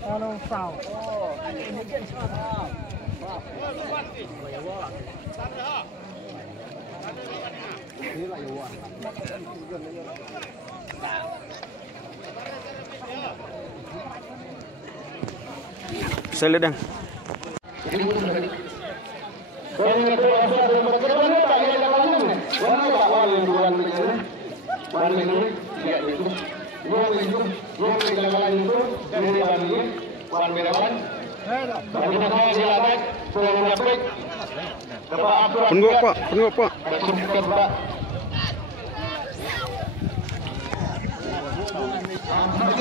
Kalau sao. Saya lihat. Pengguk pak.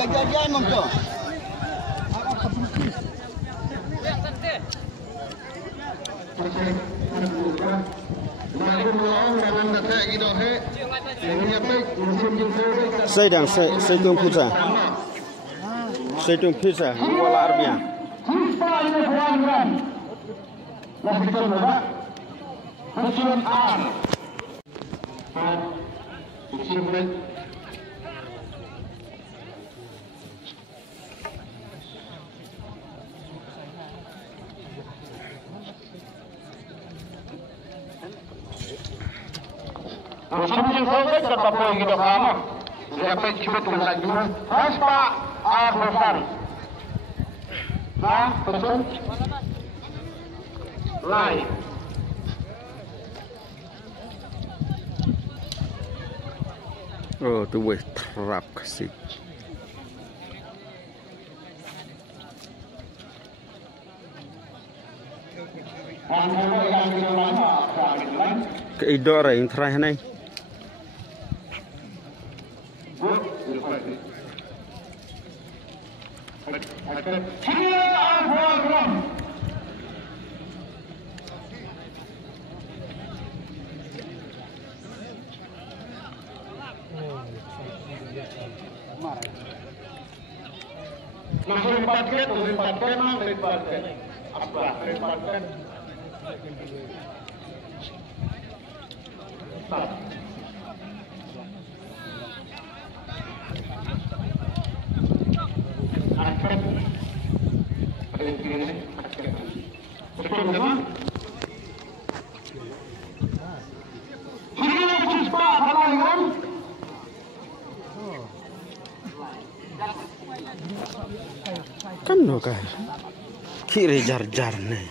Jajan monggo. Saya tunggu pizza. Wala Arabia. Musim sore terpapu gitu kamu. Siapa cuma tuh lagi Mas Pak Arfan. Nah, betul. Lain. Oh, tu weh terap kasih. Keidor yang terakhir nih. Langsung dipatkan, apa? Dipatkan. Kan lo kan kiri jar nih.